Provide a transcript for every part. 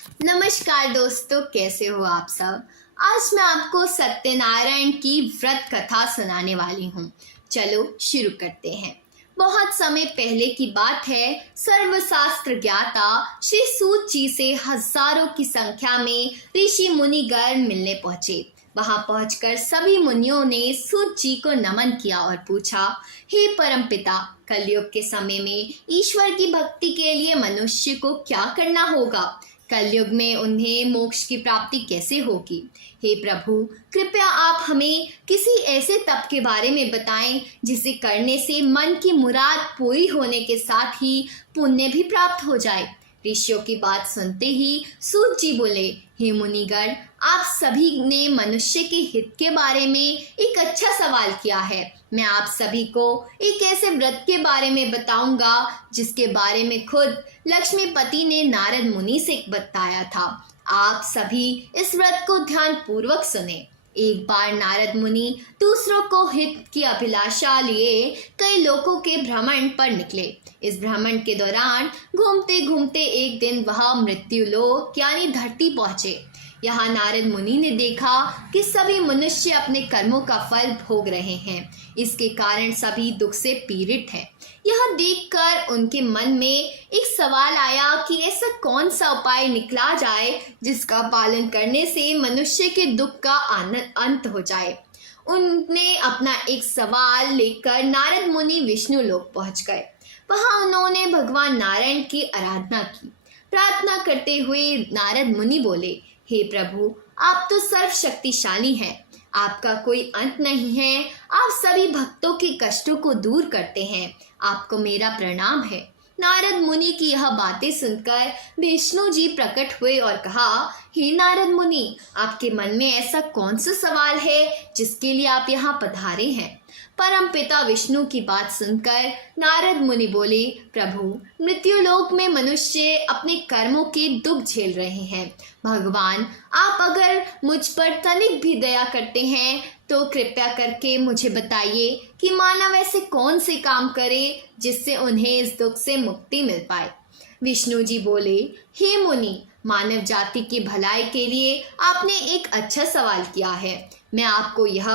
नमस्कार दोस्तों, कैसे हो आप सब। आज मैं आपको सत्यनारायण की व्रत कथा सुनाने वाली हूँ। चलो शुरू करते हैं। बहुत समय पहले की बात है। सर्वशास्त्र ज्ञाता श्री सूत जी से हजारों की संख्या में ऋषि मुनिगण मिलने पहुंचे। वहां पहुंचकर सभी मुनियों ने सूत जी को नमन किया और पूछा, हे परमपिता, कलयुग के समय में ईश्वर की भक्ति के लिए मनुष्य को क्या करना होगा? कलयुग में उन्हें मोक्ष की प्राप्ति कैसे होगी? हे प्रभु, कृपया आप हमें किसी ऐसे तप के बारे में बताएं जिसे करने से मन की मुराद पूरी होने के साथ ही पुण्य भी प्राप्त हो जाए। ऋषियों की बात सुनते ही सूत जी बोले, हे मुनिगण, आप सभी ने मनुष्य के हित के बारे में एक अच्छा सवाल किया है। मैं आप सभी को एक ऐसे व्रत के बारे में बताऊंगा जिसके बारे में खुद लक्ष्मीपति ने नारद मुनि से बताया था। आप सभी इस व्रत को ध्यान पूर्वक सुने। एक बार नारद मुनि दूसरों को हित की अभिलाषा लिए कई लोगों के भ्रमण पर निकले। इस भ्रमण के दौरान घूमते घूमते एक दिन वह मृत्युलोक यानी धरती पहुंचे। यहाँ नारद मुनि ने देखा कि सभी मनुष्य अपने कर्मों का फल भोग रहे हैं। इसके कारण सभी दुख से पीड़ित हैं। यह देखकर उनके मन में एक सवाल आया कि ऐसा कौन सा उपाय निकला जाए जिसका पालन करने से मनुष्य के दुख का अंत हो जाए। उनने अपना एक सवाल लेकर नारद मुनि विष्णु लोक पहुंच गए। वहां उन्होंने भगवान नारायण की आराधना की। प्रार्थना करते हुए नारद मुनि बोले, हे प्रभु, आप तो सर्वशक्तिशाली हैं। आपका कोई अंत नहीं है। आप सभी भक्तों के कष्टों को दूर करते हैं। आपको मेरा प्रणाम है। नारद मुनि की यह बातें सुनकर विष्णु जी प्रकट हुए और कहा, हे नारद मुनि, आपके मन में ऐसा कौन सा सवाल है जिसके लिए आप यहाँ पधारे हैं? परमपिता विष्णु की बात सुनकर नारद मुनि बोले, प्रभु, मृत्युलोक में मनुष्य अपने कर्मों के दुख झेल रहे हैं। भगवान, आप अगर मुझ पर तनिक भी दया करते हैं तो कृपया करके मुझे बताइए कि मानव ऐसे कौन से काम करे जिससे उन्हें इस दुख से मुक्ति मिल पाए। विष्णु जी बोले, हे मुनि, मानव जाति की भलाई के लिए आपने एक अच्छा सवाल किया है। मैं आपको यह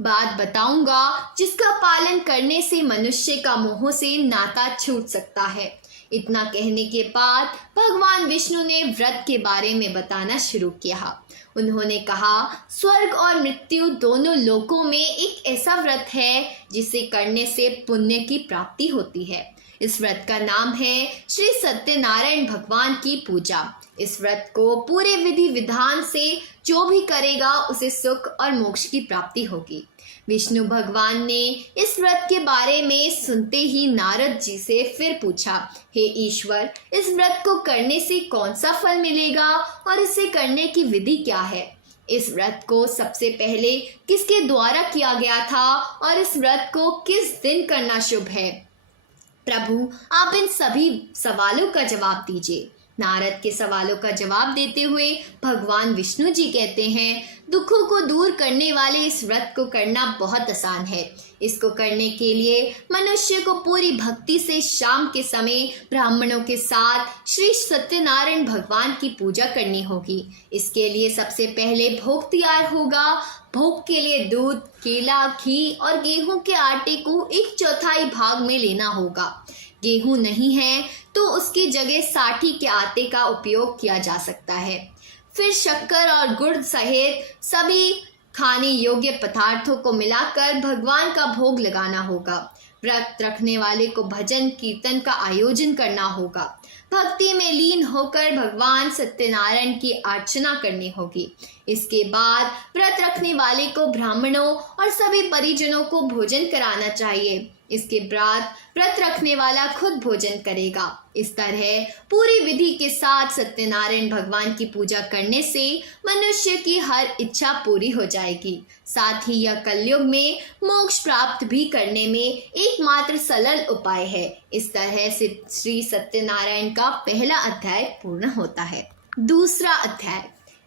बात बताऊंगा जिसका पालन करने से मनुष्य का मोह से नाता छूट सकता है। इतना कहने के बाद भगवान विष्णु ने व्रत के बारे में बताना शुरू किया। उन्होंने कहा, स्वर्ग और मृत्यु दोनों लोकों में एक ऐसा व्रत है जिसे करने से पुण्य की प्राप्ति होती है। इस व्रत का नाम है श्री सत्यनारायण भगवान की पूजा। इस व्रत को पूरे विधि विधान से जो भी करेगा उसे सुख और मोक्ष की प्राप्ति होगी। विष्णु भगवान ने इस व्रत के बारे में सुनते ही नारद जी से फिर पूछा, हे ईश्वर, इस व्रत को करने से कौन सा फल मिलेगा और इसे करने की विधि क्या है? इस व्रत को सबसे पहले किसके द्वारा किया गया था और इस व्रत को किस दिन करना शुभ है? प्रभु, आप इन सभी सवालों का जवाब दीजिए। नारद के सवालों का जवाब देते हुए भगवान विष्णु जी कहते हैं, दुखों को दूर करने वाले इस व्रत को करना बहुत आसान है। इसको करने के लिए मनुष्य को पूरी भक्ति से शाम के समय ब्राह्मणों के साथ श्री सत्यनारायण भगवान की पूजा करनी होगी। इसके लिए सबसे पहले भोग तैयार होगा। भोग के लिए दूध, केला, घी और गेहूं के आटे को 1/4 भाग में लेना होगा। गेहूं नहीं है तो उसकी जगह साठी के आटे का उपयोग किया जा सकता है। फिर शक्कर और गुड़ सहित सभी खाने योग्य पदार्थों को मिलाकर भगवान का भोग लगाना होगा। व्रत रखने वाले को भजन कीर्तन का आयोजन करना होगा। भक्ति में लीन होकर भगवान सत्यनारायण की अर्चना करनी होगी। इसके बाद व्रत रखने वाले को ब्राह्मणों और सभी परिजनों को भोजन कराना चाहिए। इसके बाद व्रत रखने वाला खुद भोजन करेगा। इस तरह पूरी विधि के साथ सत्यनारायण भगवान की पूजा करने से मनुष्य की हर इच्छा पूरी हो जाएगी। साथ ही यह कलयुग में मोक्ष प्राप्त भी करने में एकमात्र सरल उपाय है। इस तरह से श्री सत्यनारायण का पहला अध्याय पूर्ण होता है। दूसरा अध्याय।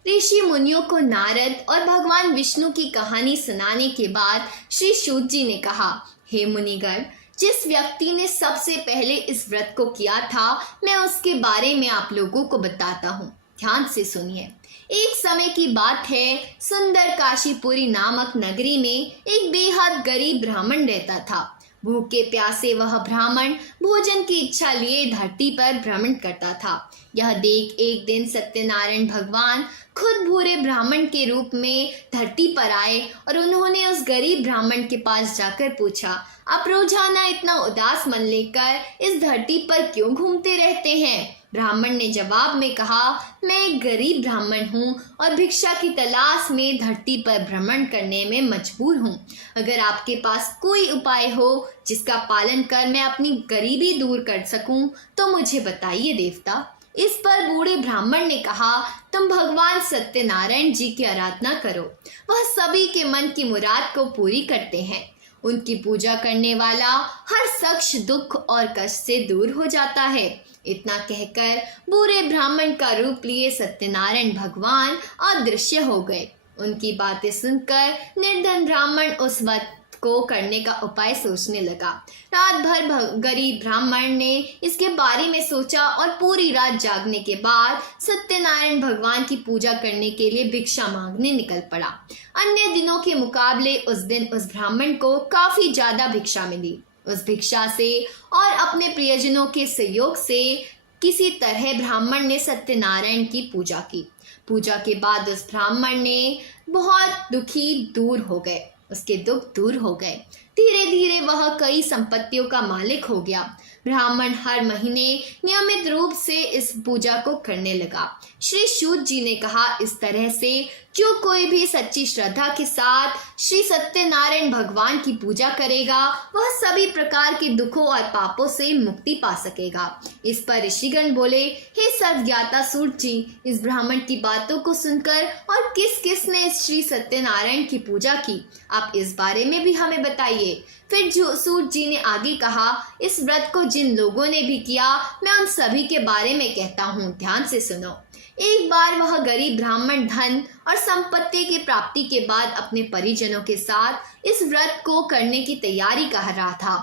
ऋषि मुनियों को नारद और भगवान विष्णु की कहानी सुनाने के बाद श्री सूत जी ने कहा, हे मुनिगण, जिस व्यक्ति ने सबसे पहले इस व्रत को किया था, मैं उसके बारे में आप लोगों को बताता हूँ। ध्यान से सुनिए। एक समय की बात है, सुंदर काशीपुरी नामक नगरी में एक बेहद गरीब ब्राह्मण रहता था। भूखे प्यासे वह ब्राह्मण भोजन की इच्छा लिए धरती पर भ्रमण करता था। यह देख एक दिन सत्यनारायण भगवान खुद भूरे ब्राह्मण के रूप में धरती पर आए और उन्होंने उस गरीब ब्राह्मण के पास जाकर पूछा, आप रोजाना इतना उदास मन लेकर इस धरती पर क्यों घूमते रहते हैं? ब्राह्मण ने जवाब में कहा, मैं एक गरीब ब्राह्मण हूँ और भिक्षा की तलाश में धरती पर भ्रमण करने में मजबूर हूँ। अगर आपके पास कोई उपाय हो जिसका पालन कर मैं अपनी गरीबी दूर कर सकूं तो मुझे बताइए देवता। इस पर बूढ़े ब्राह्मण ने कहा, तुम भगवान सत्यनारायण जी की आराधना करो, वह सभी के मन की मुराद को पूरी करते हैं। उनकी पूजा करने वाला हर शख्स दुख और कष्ट से दूर हो जाता है। इतना कहकर बूढ़े ब्राह्मण का रूप लिए सत्यनारायण भगवान अदृश्य हो गए। उनकी बातें सुनकर निर्धन ब्राह्मण उस बात को करने का उपाय सोचने लगा। रात भर गरीब ब्राह्मण ने इसके बारे में सोचा और पूरी रात जागने के बाद सत्यनारायण भगवान की पूजा करने के लिए भिक्षा मांगने निकल पड़ा। अन्य दिनों के मुकाबले उस दिन उस ब्राह्मण को काफी ज्यादा भिक्षा मिली। उस भिक्षा से और अपने प्रियजनों के सहयोग से किसी तरह ब्राह्मण ने सत्यनारायण की पूजा की। पूजा के बाद उस ब्राह्मण ने बहुत दुखी दूर हो गए, उसके दुख दूर हो गए। धीरे धीरे वह कई संपत्तियों का मालिक हो गया। ब्राह्मण हर महीने नियमित रूप से इस पूजा को करने लगा। श्री सूत जी ने कहा, इस तरह से जो कोई भी सच्ची श्रद्धा के साथ श्री सत्यनारायण भगवान की पूजा करेगा वह सभी प्रकार के दुखों और पापों से मुक्ति पा सकेगा। इस पर ऋषिगण बोले, हे सर्वज्ञाता सूत जी, इस ब्राह्मण की बातों को सुनकर और किस किस ने श्री सत्यनारायण की पूजा की, आप इस बारे में भी हमें बताइए। फिर जो सूत जी ने आगे कहा, इस व्रत को जिन लोगों ने भी किया मैं उन सभी के बारे में कहता हूँ, ध्यान से सुनो। एक बार वह गरीब ब्राह्मण धन और संपत्ति की प्राप्ति के बाद अपने परिजनों के साथ इस व्रत को करने की तैयारी कर रहा था।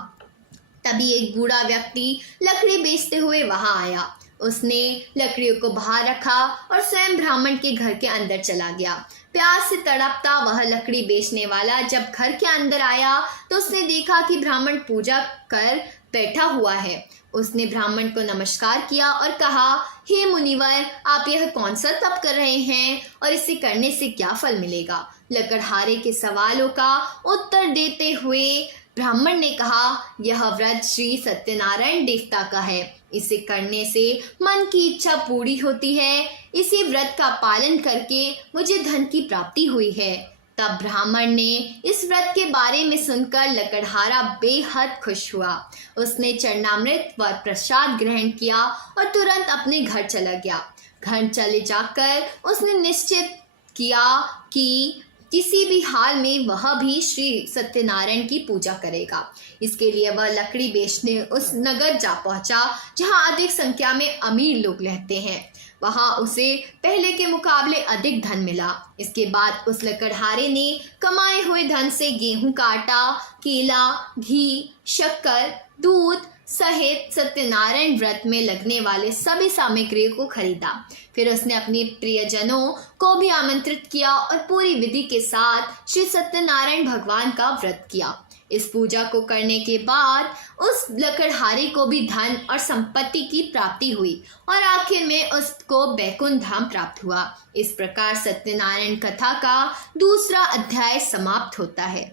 तभी एक बूढ़ा व्यक्ति लकड़ी बेचते हुए वहां आया। उसने लकड़ियों को बाहर रखा और स्वयं ब्राह्मण के घर के अंदर चला गया। प्यास से तड़पता वह लकड़ी बेचने वाला जब घर के अंदर आया तो उसने देखा कि ब्राह्मण पूजा कर बैठा हुआ है। उसने ब्राह्मण को नमस्कार किया और कहा, हे मुनिवर, आप यह कौन सा तप कर रहे हैं और इसे करने से क्या फल मिलेगा? लकड़हारे के सवालों का उत्तर देते हुए ब्राह्मण ने कहा, यह व्रत श्री सत्यनारायण देवता का है। इसे करने से मन की इच्छा पूरी होती है। इसी व्रत का पालन करके मुझे धन की प्राप्ति हुई है। तब ब्राह्मण ने इस व्रत के बारे में सुनकर लकड़हारा बेहद खुश हुआ। उसने चरणामृत व प्रसाद ग्रहण किया और तुरंत अपने घर चला गया। घर चले जाकर उसने निश्चित किया कि किसी भी हाल में वह भी श्री सत्यनारायण की पूजा करेगा। इसके लिए वह लकड़ी बेचने उस नगर जा पहुंचा जहां अधिक संख्या में अमीर लोग रहते हैं। वहां उसे पहले के मुकाबले अधिक धन मिला। इसके बाद उस लकड़हारे ने कमाए हुए धन से गेहूं का आटा, केला, घी, शक्कर, दूध सहित सत्यनारायण व्रत में लगने वाले सभी सामग्रियों को खरीदा। फिर उसने अपने प्रियजनों को भी आमंत्रित किया और पूरी विधि के साथ श्री सत्यनारायण भगवान का व्रत किया। इस पूजा को करने के बाद उस लकड़हारे को भी धन और संपत्ति की प्राप्ति हुई और आखिर में उसको बैकुंठ धाम प्राप्त हुआ। इस प्रकार सत्यनारायण कथा का दूसरा अध्याय समाप्त होता है।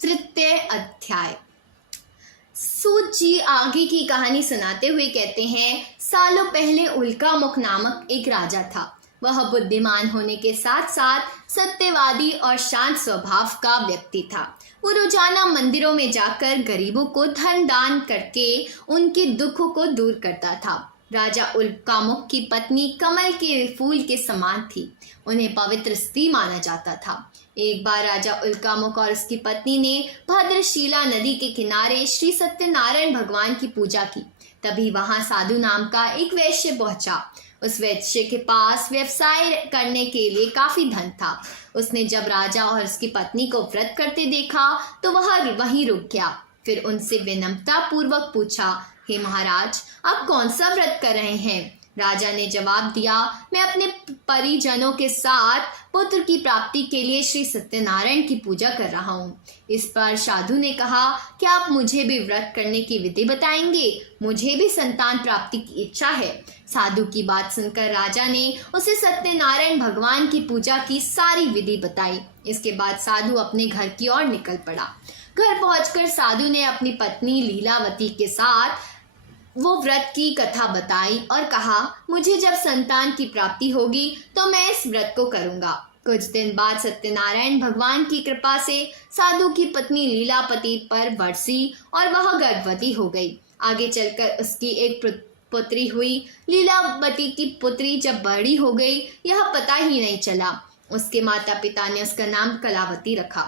तृतीय अध्याय। सूत जी आगे की कहानी सुनाते हुए कहते हैं, सालों पहले उल्कामुख नामक एक राजा था। वह बुद्धिमान होने के साथ साथ सत्यवादी और शांत स्वभाव का व्यक्ति था। वो रोजाना मंदिरों में जाकर गरीबों को धन दान करके उनके दुखों को दूर करता था। राजा उल्कामुख की पत्नी कमल के फूल के समान थी। उन्हें पवित्र स्त्री माना जाता था। एक बार राजा उल्कामुख और उसकी पत्नी ने भद्रशीला नदी के किनारे श्री सत्यनारायण भगवान की पूजा की। तभी वहां साधु नाम का एक वैश्य पहुंचा। उस वैश्य के पास व्यवसाय करने के लिए काफी धन था। उसने जब राजा और उसकी पत्नी को व्रत करते देखा तो वह वहीं रुक गया। फिर उनसे विनम्रता पूर्वक पूछा, हे महाराज, आप कौन सा व्रत कर रहे हैं? राजा ने जवाब दिया, मैं अपने परिजनों के साथ पुत्र की प्राप्ति के लिए श्री सत्यनारायण की पूजा कर रहा हूँ। इस पर साधु ने कहा, क्या आप मुझे भी व्रत करने की विधि बताएंगे? मुझे भी संतान प्राप्ति की इच्छा है। साधु की बात सुनकर राजा ने उसे सत्यनारायण भगवान की पूजा की सारी विधि बताई। इसके बाद साधु अपने घर की ओर निकल पड़ा। घर पहुंचकर साधु ने अपनी पत्नी लीलावती के साथ वो व्रत की कथा बताई और कहा, मुझे जब संतान की प्राप्ति होगी तो मैं इस व्रत को करूंगा। कुछ दिन बाद सत्यनारायण भगवान की कृपा से साधु की पत्नी लीलावती पर बरसी और वह गर्भवती हो गई। आगे चलकर उसकी एक पुत्री हुई। लीलावती की पुत्री जब बड़ी हो गई यह पता ही नहीं चला। उसके माता पिता ने उसका नाम कलावती रखा।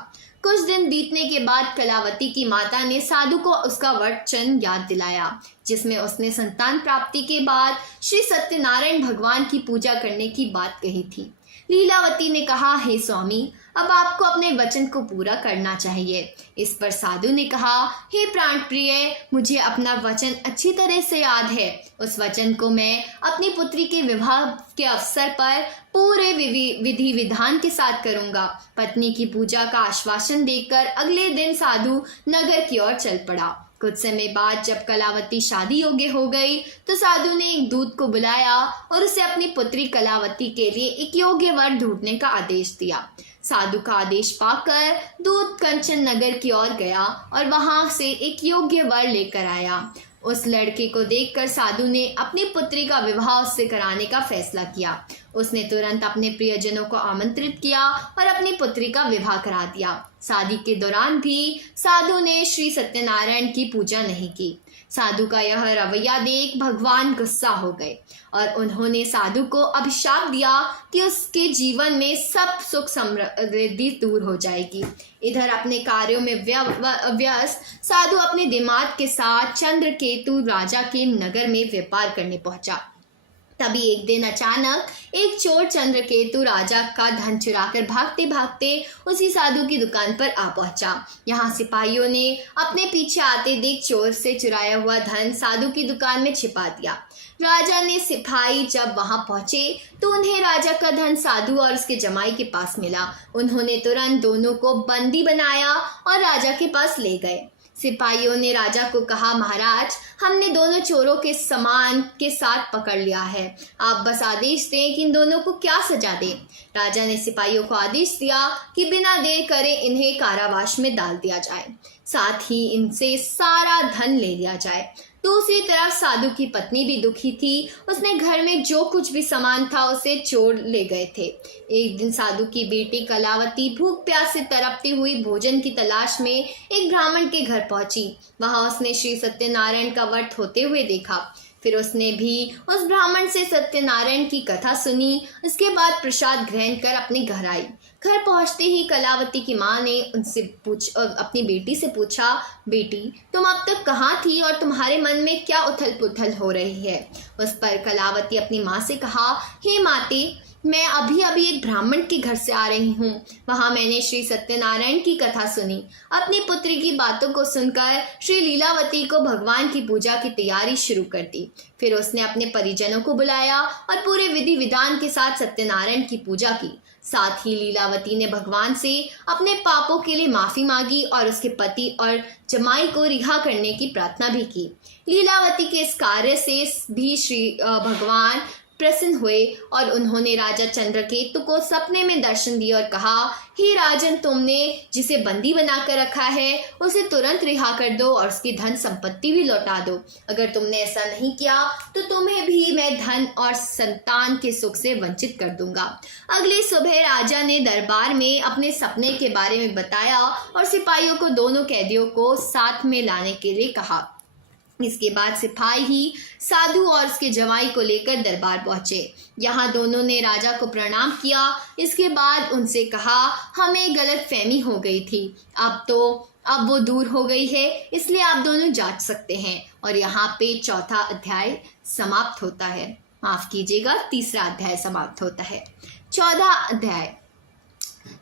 कुछ दिन बीतने के बाद कलावती की माता ने साधु को उसका वचन याद दिलाया, जिसमें उसने संतान प्राप्ति के बाद श्री सत्यनारायण भगवान की पूजा करने की बात कही थी। लीलावती ने कहा, हे स्वामी, अब आपको अपने वचन को पूरा करना चाहिए। इस पर साधु ने कहा, हे प्राण प्रिय, मुझे अपना वचन अच्छी तरह से याद है। उस वचन को मैं अपनी पुत्री के विवाह के अवसर पर पूरे विधि विधान के साथ करूंगा। पत्नी की पूजा का आश्वासन देकर अगले दिन साधु नगर की ओर चल पड़ा। कुछ समय बाद जब कलावती शादी योग्य हो गई तो साधु ने एक दूत को बुलाया और उसे अपनी पुत्री कलावती के लिए एक योग्य वर ढूंढने का आदेश दिया। साधु का आदेश पाकर दूत कंचन नगर की ओर गया और वहां से एक योग्य वर लेकर आया। उस लड़के को देखकर साधु ने अपनी पुत्री का विवाह उससे कराने का फैसला किया। उसने तुरंत अपने प्रियजनों को आमंत्रित किया और अपनी पुत्री का विवाह करा दिया। शादी के दौरान भी साधु ने श्री सत्यनारायण की पूजा नहीं की। साधु का यह रवैया देख भगवान गुस्सा हो गए और उन्होंने साधु को अभिशाप दिया कि उसके जीवन में सब सुख समृद्धि दूर हो जाएगी। इधर अपने कार्यों में व्यस्त साधु अपने दिमाग के साथ चंद्रकेतु राजा के नगर में व्यापार करने पहुंचा। तभी एक दिन अचानक एक चोर चंद्रकेतु राजा का धन चुराकर भागते भागते उसी साधु की दुकान पर आ पहुंचा। यहाँ सिपाहियों ने अपने पीछे आते देख चोर से चुराया हुआ धन साधु की दुकान में छिपा दिया। राजा ने सिपाही जब वहां पहुंचे तो उन्हें राजा का धन साधु और उसके जमाई के पास मिला। उन्होंने तुरंत दोनों को बंदी बनाया और राजा के पास ले गए। सिपाहियों ने राजा को कहा, महाराज, हमने दोनों चोरों के सामान के साथ पकड़ लिया है। आप बस आदेश दें कि इन दोनों को क्या सजा दें। राजा ने सिपाहियों को आदेश दिया कि बिना देर करे इन्हें कारावास में डाल दिया जाए, साथ ही इनसे सारा धन ले लिया जाए। दूसरी तरफ साधु की पत्नी भी दुखी थी। उसने घर में जो कुछ भी सामान था उसे चोर ले गए थे। एक दिन साधु की बेटी कलावती भूख प्यास से तड़पती हुई भोजन की तलाश में एक ब्राह्मण के घर पहुंची। वहां उसने श्री सत्यनारायण का व्रत होते हुए देखा। फिर उसने भी उस ब्राह्मण से सत्यनारायण की कथा सुनी। उसके बाद प्रसाद ग्रहण कर अपने घर आई। घर पहुंचते ही कलावती की माँ ने अपनी बेटी से पूछा, बेटी, तुम अब तक कहाँ थी और तुम्हारे मन में क्या उथल पुथल हो रही है? उस पर कलावती अपनी माँ से कहा, हे माते, मैं अभी अभी एक ब्राह्मण के घर से आ रही हूँ। वहाँ मैंने श्री सत्यनारायण की कथा सुनी। अपनी पुत्री की बातों को सुनकर श्री लीलावती को भगवान की पूजा की तैयारी शुरू कर दी। फिर उसने अपने परिजनों को बुलाया और पूरे विधि विधान के साथ सत्यनारायण की पूजा की। साथ ही लीलावती ने भगवान से अपने पापों के लिए माफी मांगी और उसके पति और जमाई को रिहा करने की प्रार्थना भी की। लीलावती के इस कार्य से भी श्री भगवान प्रसन्न हुए और उन्होंने राजा चंद्रकेतु को सपने में दर्शन दिया और कहा, हे राजन, तुमने जिसे बंदी बनाकर रखा है उसे तुरंत रिहा कर दो और उसकी धन संपत्ति भी लौटा दो। अगर तुमने ऐसा नहीं किया तो तुम्हें भी मैं धन और संतान के सुख से वंचित कर दूंगा। अगली सुबह राजा ने दरबार में अपने सपने के बारे में बताया और सिपाहियों को दोनों कैदियों को साथ में लाने के लिए कहा। इसके बाद सिपाही ही साधु और उसके जमाई को लेकर दरबार पहुंचे। यहाँ दोनों ने राजा को प्रणाम किया। इसके बाद उनसे कहा, हमें गलत फहमी हो गई थी, अब वो दूर हो गई है, इसलिए आप दोनों जांच सकते हैं। और यहाँ पे चौथा अध्याय समाप्त होता है। माफ कीजिएगा, तीसरा अध्याय समाप्त होता है। 14 अध्याय।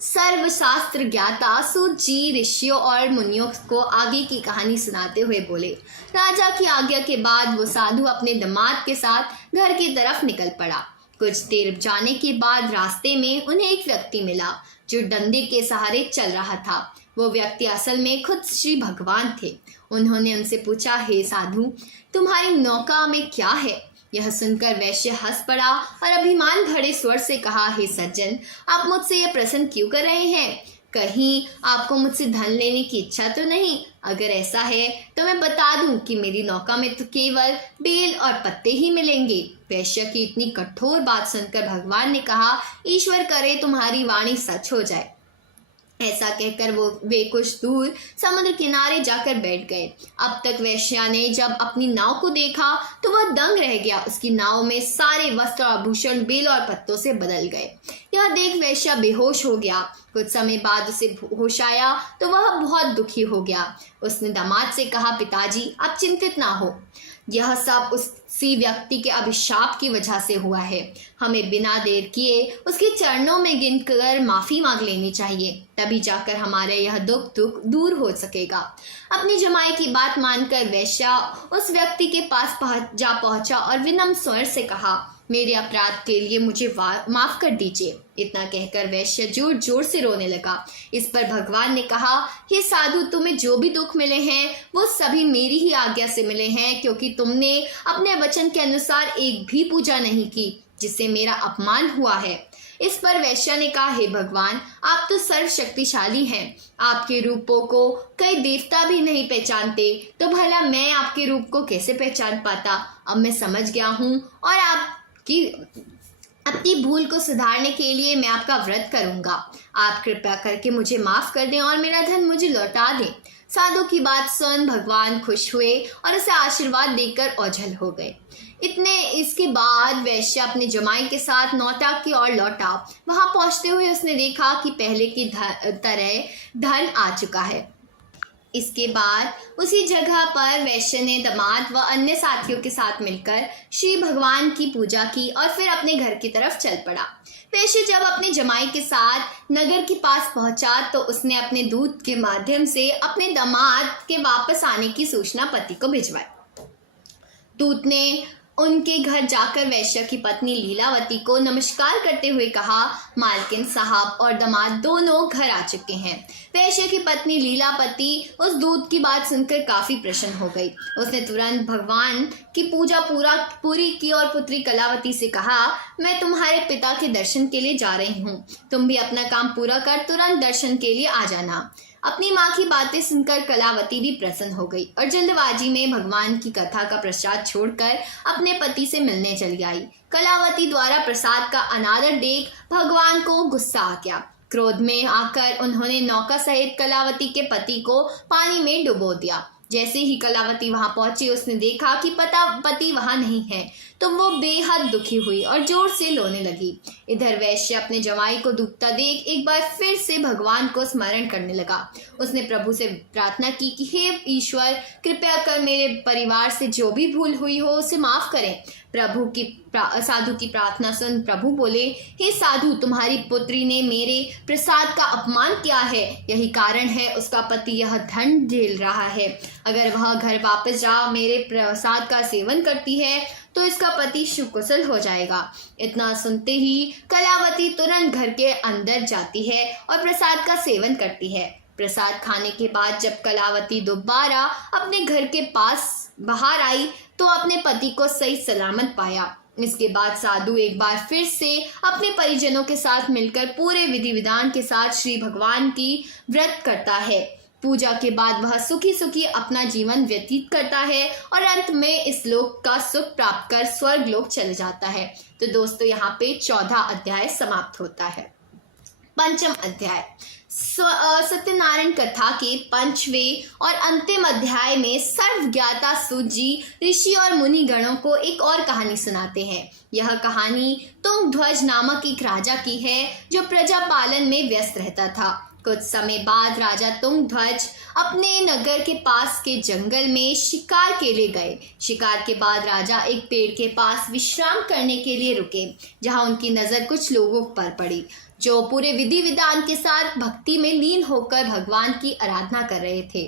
सर्वशास्त्र ज्ञाता सूत जी ऋषियों और मुनियों को आगे की कहानी सुनाते हुए बोले। राजा की आज्ञा के बाद वो साधु अपने दामाद के साथ घर की तरफ निकल पड़ा। कुछ देर जाने के बाद रास्ते में उन्हें एक व्यक्ति मिला जो डंडे के सहारे चल रहा था। वो व्यक्ति असल में खुद श्री भगवान थे। उन्होंने उनसे पूछा, हे साधु, तुम्हारी नौका में क्या है? यह सुनकर वैश्य हंस पड़ा और अभिमान भरे स्वर से कहा, हे सज्जन, आप मुझसे यह प्रश्न क्यों कर रहे हैं? कहीं आपको मुझसे धन लेने की इच्छा तो नहीं? अगर ऐसा है तो मैं बता दूं कि मेरी नौका में तो केवल बेल और पत्ते ही मिलेंगे। वैश्य की इतनी कठोर बात सुनकर भगवान ने कहा, ईश्वर करे तुम्हारी वाणी सच हो जाए। ऐसा कहकर वे कुछ दूर समुद्र किनारे जाकर बैठ गए। अब तक वैश्या ने जब अपनी नाव को देखा तो वह दंग रह गया। उसकी नाव में सारे वस्त्र आभूषण बेल और पत्तों से बदल गए। यह देख वैश्या बेहोश हो गया। कुछ समय बाद उसे होश आया तो वह बहुत दुखी हो गया। उसने दामाद से कहा, पिताजी, आप चिंतित ना हो, यह सब उसी व्यक्ति के अभिशाप की वजह से हुआ है। हमें बिना देर किए उसके चरणों में गिनकर माफी मांग लेनी चाहिए, तभी जाकर हमारा यह दुख दूर हो सकेगा। अपनी जमाई की बात मानकर वैश्या उस व्यक्ति के पास पहुंचा और विनम्र स्वर से कहा, मेरे अपराध के लिए मुझे माफ कर दीजिए। इतना कहकर वैश्य जोर जोर से रोने लगा। इस पर भगवान ने कहा, हे साधु, तुम्हें जो भी दुख मिले हैं वो सभी मेरी ही आज्ञा से मिले हैं, क्योंकि तुमने अपने वचन के अनुसार एक भी पूजा नहीं की जिससे मेरा अपमान हुआ है। इस पर वैश्य ने कहा, हे भगवान, आप तो सर्वशक्तिशाली हैं। आपके रूपों को कई देवता भी नहीं पहचानते, तो भला मैं आपके रूप को कैसे पहचान पाता? अब मैं समझ गया हूँ और आपकी अपनी भूल को सुधारने के लिए मैं आपका व्रत करूंगा। आप कृपया करके मुझे माफ कर दें और मेरा धन मुझे लौटा दें। साधु की बात सुन भगवान खुश हुए और उसे आशीर्वाद देकर ओझल हो गए। इसके बाद वैश्य अपने जमाई के साथ नौता की ओर लौटा। वहां पहुंचते हुए उसने देखा कि पहले की तरह धन आ चुका है। इसके बाद उसी जगह पर वैश्य ने दामाद व अन्य साथियों के साथ मिलकर श्री भगवान की पूजा की और फिर अपने घर की तरफ चल पड़ा। वैश्य जब अपने जमाई के साथ नगर के पास पहुंचा तो उसने अपने दूत के माध्यम से अपने दामाद के वापस आने की सूचना पति को भिजवाई। दूत ने उनके घर जाकर वैश्य की पत्नी लीलावती को नमस्कार करते हुए कहा, मालकिन साहब और दामाद दोनों घर आ चुके हैं। वैश्य की पत्नी लीलावती उस दूत की बात सुनकर काफी प्रसन्न हो गई। उसने तुरंत भगवान की पूजा पूरी की और पुत्री कलावती से कहा, मैं तुम्हारे पिता के दर्शन के लिए जा रही हूँ, तुम भी अपना काम पूरा कर तुरंत दर्शन के लिए आ जाना। अपनी माँ की बातें सुनकर कलावती भी प्रसन्न हो गई और जल्दबाजी में भगवान की कथा का प्रसाद छोड़कर अपने पति से मिलने चली आई। कलावती द्वारा प्रसाद का अनादर देख भगवान को गुस्सा आ गया। क्रोध में आकर उन्होंने नौका सहित कलावती के पति को पानी में डुबो दिया। जैसे ही कलावती वहां पहुंची उसने देखा कि पति वहां नहीं है, तो वो बेहद दुखी हुई और जोर से रोने लगी। इधर वैश्य अपने जमाई को डूबता देख एक बार फिर से भगवान को स्मरण करने लगा। उसने प्रभु से प्रार्थना की कि हे ईश्वर, कृपया कर मेरे परिवार से जो भी भूल हुई हो उसे माफ करें। साधु की प्रार्थना सुन प्रभु बोले, हे साधु, तुम्हारी पुत्री ने मेरे प्रसाद का अपमान किया है, यही कारण है उसका पति यह धन झेल रहा है। अगर वह घर वापस जा मेरे प्रसाद का सेवन करती है तो इसका पति सुकुशल हो जाएगा। इतना सुनते ही कलावती तुरंत घर के अंदर जाती है और प्रसाद का सेवन करती है। प्रसाद खाने के बाद जब कलावती दोबारा अपने घर के पास बाहर आई तो अपने पति को सही सलामत पाया। इसके बाद साधु एक बार फिर से अपने परिजनों के साथ मिलकर पूरे विधि विधान के साथ श्री भगवान की व्रत करता है। पूजा के बाद वह सुखी सुखी अपना जीवन व्यतीत करता है और अंत में इस लोक का सुख प्राप्त कर स्वर्ग लोक चले जाता है। तो दोस्तों, यहाँ पे 14 अध्याय समाप्त होता है। पंचम अध्याय सत्यनारायण कथा के 5वें और अंतिम अध्याय में सर्वज्ञाता सूत जी ऋषि और मुनि गणों को एक और कहानी सुनाते हैं। यह कहानी तुंगध्वज नामक एक राजा की है जो प्रजा पालन में व्यस्त रहता था। कुछ समय बाद राजा तुंगध्वज अपने नगर के पास के जंगल में शिकार के लिए गए। शिकार के बाद राजा एक पेड़ के पास विश्राम करने के लिए रुके, जहां उनकी नज़र कुछ लोगों पर पड़ी जो पूरे विधि विधान के साथ भक्ति में लीन होकर भगवान की आराधना कर रहे थे।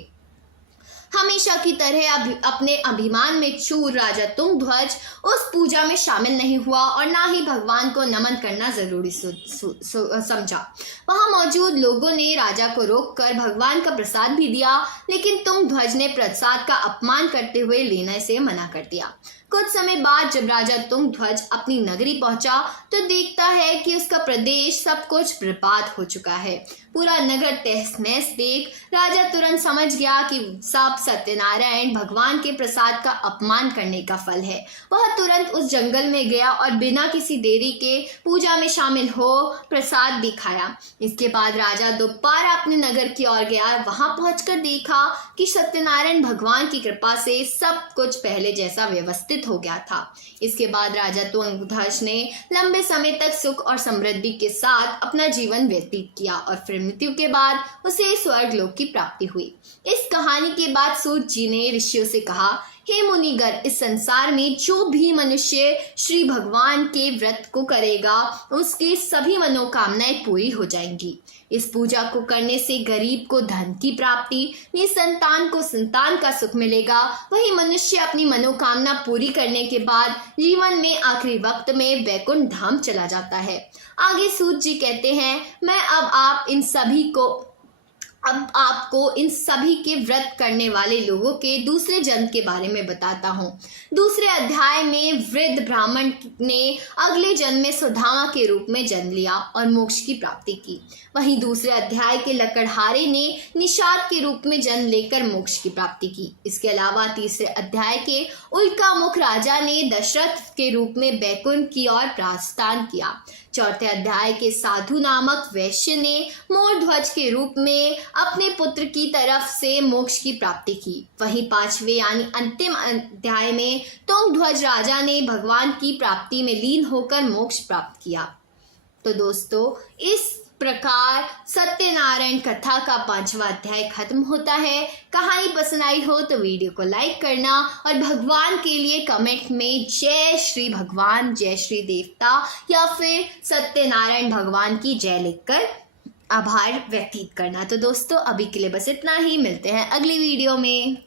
हमेशा की तरह अपने अभिमान में चूर राजा तुंगध्वज उस पूजा में शामिल नहीं हुआ और ना ही भगवान को नमन करना जरूरी समझा। वहां मौजूद लोगों ने राजा को रोककर भगवान का प्रसाद भी दिया, लेकिन तुंगध्वज ने प्रसाद का अपमान करते हुए लेने से मना कर दिया। कुछ समय बाद जब राजा तुंगध्वज अपनी नगरी पहुंचा तो देखता है कि उसका प्रदेश सब कुछ बर्बाद हो चुका है। पूरा नगर तहस नहस देख राजा तुरंत समझ गया कि सब सत्यनारायण भगवान के प्रसाद का अपमान करने का फल है। वह तुरंत उस जंगल में गया और बिना किसी देरी के पूजा में शामिल हो प्रसाद भी खाया। इसके बाद राजा दोबारा अपने नगर की ओर गया। वहां पहुंचकर देखा कि सत्यनारायण भगवान की कृपा से सब कुछ पहले जैसा व्यवस्थित हो गया था। इसके बाद राजा तुंगध्वज ने लंबे समय तक सुख और समृद्धि के साथ अपना जीवन व्यतीत किया और फिर मृत्यु के बाद उसे स्वर्ग लोक की प्राप्ति हुई। इस कहानी के बाद सूत जी ने ऋषियों से कहा, हे मुनिगर, इस संसार में जो भी मनुष्य श्री भगवान के व्रत को करेगा उसकी सभी मनोकामनाएं पूरी हो जाएंगी। इस पूजा को करने से गरीब को धन की प्राप्ति, निसंतान को संतान का सुख मिलेगा। वही मनुष्य अपनी मनोकामना पूरी करने के बाद जीवन में आखिरी वक्त में वैकुंठ धाम चला जाता है। आगे सूत जी कहते हैं, मैं अब आपको इन सभी के व्रत करने वाले लोगों के दूसरे जन्म के बारे में बताता हूँ। दूसरे अध्याय में वृद्ध ब्राह्मण ने अगले जन्म में सुदामा के रूप में जन्म लिया और मोक्ष की प्राप्ति की। वहीं दूसरे अध्याय के लकड़हारे ने निषाद के रूप में जन्म लेकर मोक्ष की प्राप्ति की। इसके अलावा तीसरे अध्याय के उल्कामुख राजा ने दशरथ के रूप में बैकुंठ की ओर प्रस्थान किया। चौथे अध्याय के साधु नामक वैश्य ने मोरध्वज के रूप में अपने पुत्र की तरफ से मोक्ष की प्राप्ति की। वहीं पांचवें यानी अंतिम अध्याय में तुंगध्वज राजा ने भगवान की प्राप्ति में लीन होकर मोक्ष प्राप्त किया। तो दोस्तों, इस प्रकार सत्यनारायण कथा का 5वां अध्याय खत्म होता है। कहानी पसंद आई हो तो वीडियो को लाइक करना और भगवान के लिए कमेंट में जय श्री भगवान, जय श्री देवता या फिर सत्यनारायण भगवान की जय लिखकर आभार व्यतीत करना। तो दोस्तों, अभी के लिए बस इतना ही। मिलते हैं अगली वीडियो में।